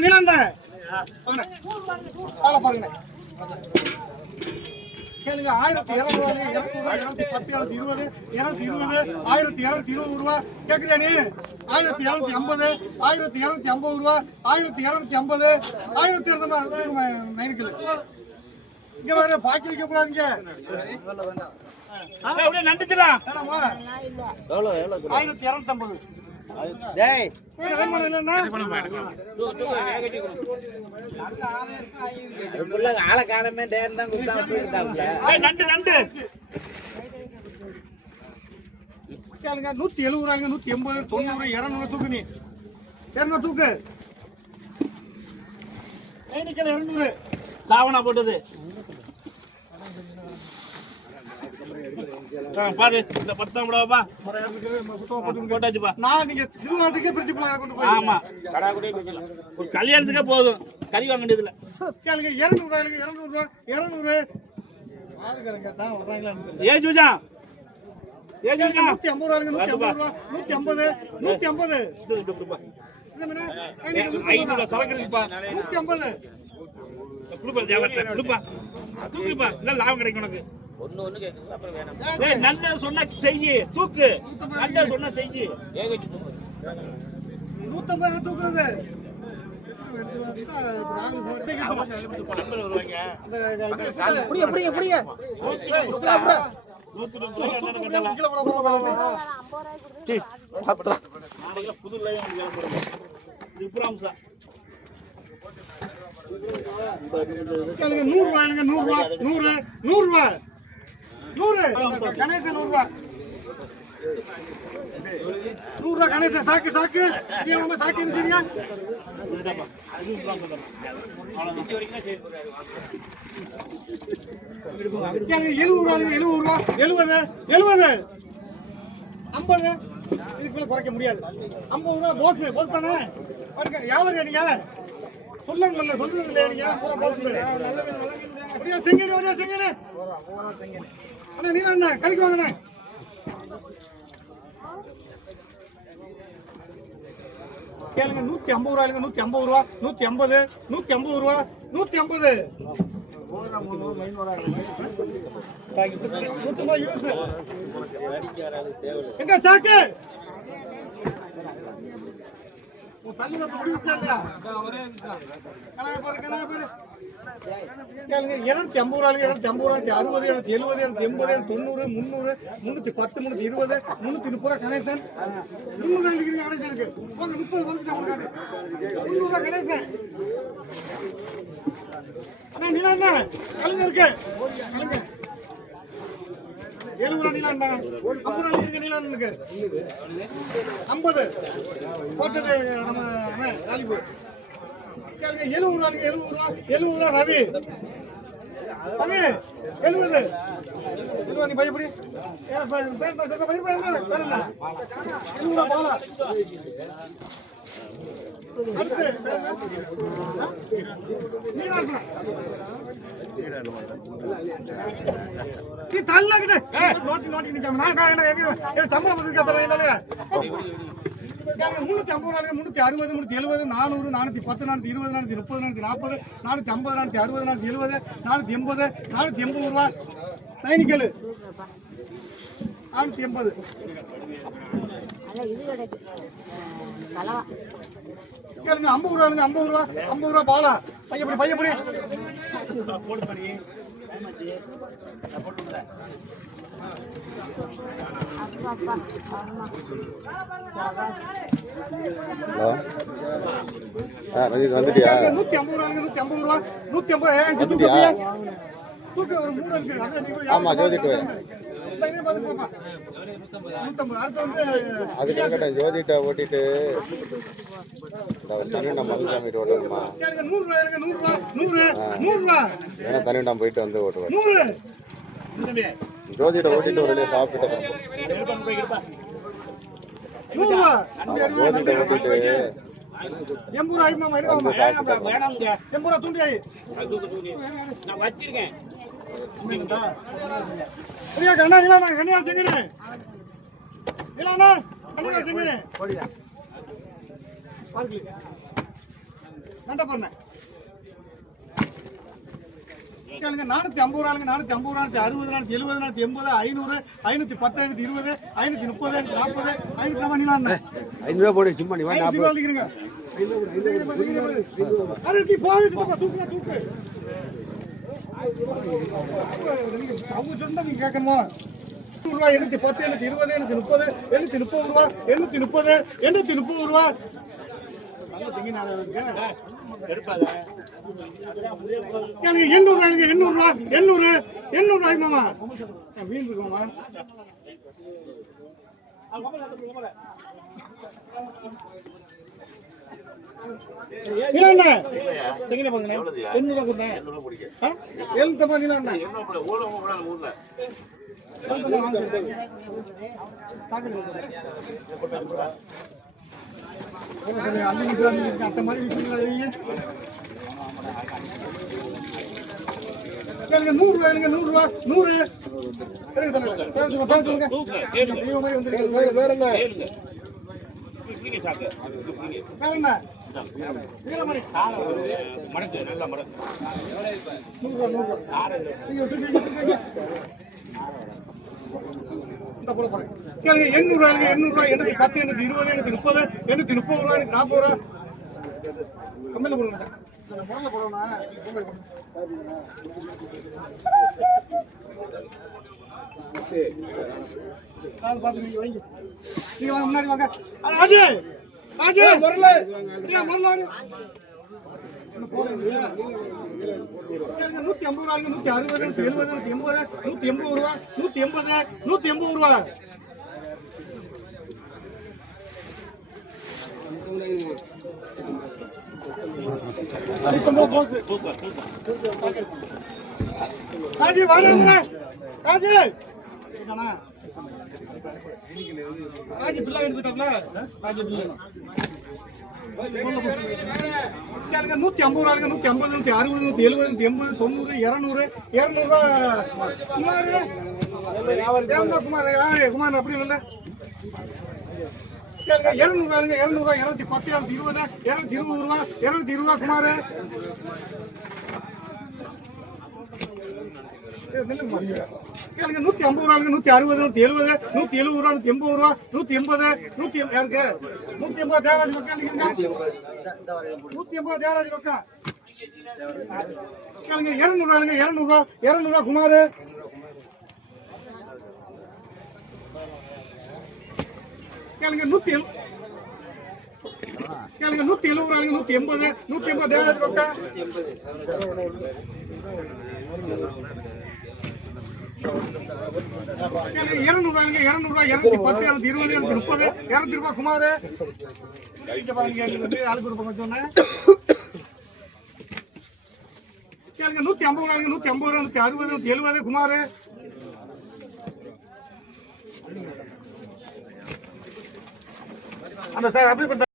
நீலாண்ட பாருங்க கேளுங்க 1200 210 220 220 1220 ரூபா கேக்குறியா நீ 1250 1250 ரூபா 1250 1250 நைனுக்கு இங்க வர பாக்கி வைக்க கூடாதுங்க அப்படியே நண்டுச்சுலாம் எவ்வளவு 1250 டேய் வேணுமா என்னன்னா அதுக்குள்ள ஆளை காணமே டேன் தான் கூப்பிட்டா போயிட்டாப்ல நண்டு நண்டு கேளுங்க 170 ரூபாய்ங்க 180 90 200 தூக்கு நீ 200 தூக்கு ஏனிக்கல 200 சாவனா போட்டது பாரு இந்த பத்தம் விடவாப்பா போட்டாச்சுப்பா நான் நீங்க சிறுநாட்டுக்கே பிரிச்சு போலாம் கொண்டு போய் ஆமா கடா கூட ஒரு கல்யாணத்துக்கே போதும் கறி வாங்க வேண்டியதுல கேளுங்க 200 ரூபாய்ங்க 200 ரூபாய் 200 ஆளுங்க கேட்டா வர்றாங்களா ஏஜ் வச்சா ஏஜ் 150 ரூபாய்ங்க 150 150 150 இது என்ன ஐநூறு சரக்கு இருக்குப்பா 150 குடுப்பா ஜாவட்ட குடுப்பா தூக்குப்பா இல்ல லாபம் கிடைக்கும் உனக்கு ஒன்னு கேக்குது அப்புறம் வேணாம் டேய் நல்ல சொன்னா செய்யி தூக்கு நல்ல சொன்னா செய்யி ஏகச்சு தூக்கு 150 தூக்குறது கணேசன் 100 ரூபா கணேசன் சாக்கு சாக்கு சாக்கு சரியா குறைக்க முடியாது 50 ரூபா போஸ் தானே யாவது நீங்க சொல்லுங்க சொல்றது இல்லையா நீங்க செங்கனு அண்ணா நீங்க அண்ணா கழிக்கு வாங்கண்ணே கேளுங்க 150 ரூபாய்ங்க 150 ரூபா 150 150 ரூபா 150 எங்க சாக்கு தள்ளி முடிச்சா இல்லையா கேளுங்க 250 ரூபாய்ங்க 250 ரூபாய் 260 270 280 90 310 320 330 ரூபாய் கணேசன் 300 ரூபாய் கணேசனுக்கு 30 கொடுத்துட்டேன் 300 ரூபாய் கணேசன் அண்ணா நீலாண்ணா கலங்க இருக்கு கலங்க 70 ரூபாய் நீலாண்ணா 50 ரூபாய் இருக்கு நீலாண்ணனுக்கு 50 போட்டது நம்ம ராலிபு கேளுங்க 70 ரூபாய் ரவி 70 நீ பயப்படி சம்பளம் 350 360 370 400 410 420 430 440 450 460 470 480 ரூபாய் நைனிக்கல் 480 கேளுங்க 50 ரூபாய் 50 ரூபாய் பாலா பையப்படி வந்துட்டியா 150 ரூபாய் 150 ஒரு மூணு இருக்கு ஆமா ஜோதிட்டு அதுக்கு ஜோதிட்ட ஓட்டிட்டு தனியிடம் மதுசாமி ஓட்டணுமா ஏன்னா தனியிடம் போயிட்டு வந்து ஓட்டுவேன் ஜோதிட்ட ஓட்டிட்டு ஒரு சாப்பிட்டு ஜோதிட்ட ஓட்டிட்டு நண்ட பண்ண கேளுங்க 450 ரூபாய்ங்க 450 ரூபாய் 460 470 480 500 510 520 530 540 500 பண்ணிடலாம் 500 போடு சும்மா நீ 500 ரூபாய் அடிக்கிறீங்க அरे போய் தூக்கு தூக்கு அவங்க சொன்னா நீங்க கேட்கணுமா ரூபாய் 810 820 830 830 ரூபாய் 830 ரூபாய் நல்லா தெங்கினாரா இருக்கு எடுப்பாங்க கேளுங்க 800 ரூபாய் 800 ரூபாய் மாமா மீன் இருக்குமா இல்ல செங்கன பாருங்க 800 ரூபாய் கொடுங்க 700 பண்ணிடலாம் அண்ணா ஊர்ல அத்த மாதிரி விஷயங்கள் 100 ரூபாய் 100 800 ரூபாய் 810 20 30 830 ரூபாய் 40 ரூபாய் கம்மியில போடுங்க முதல்ல போடணும் கால் பார்த்து நீங்க வைங்க நீங்க வாங்க முன்னாடி வாங்க அஜய் அஜய் வரல நீங்க வரலாடு என்ன போறீங்க 150 ரூபாய் 160 170 180 ரூபாய் 180 ரூபாய் காஜி வாங்க காஜி காஜி பிள்ளை எடுத்துட்டாப்ல காஜி பிள்ளை 150 ரூபாய் 150 160 170 180 90 200 200 குமார் குமார் அப்படி இல்லை 200 ரூபாய் 210 220 ரூபாய் 220 குமார் கேளுங்க 150 ரூபாய் 160 170 170 ரூபாய் 180 யாருக்கு 180 தேவராஜ் மக்கள் 180 தேவராஜ் மக்கள் கேளுங்க 200 ரூபாய் குமார் கேளுங்க 170 ரூபாய் 180 தேவராஜ் மக்கள் 200 ரூபாய் 210 220 230 200 ரூபாய் குமார் ஆளுக்கு ஒரு பக்கம் சொன்னேன் கேளுங்க 150 ரூபாய் 160 170 குமார் அந்த சார் அப்படி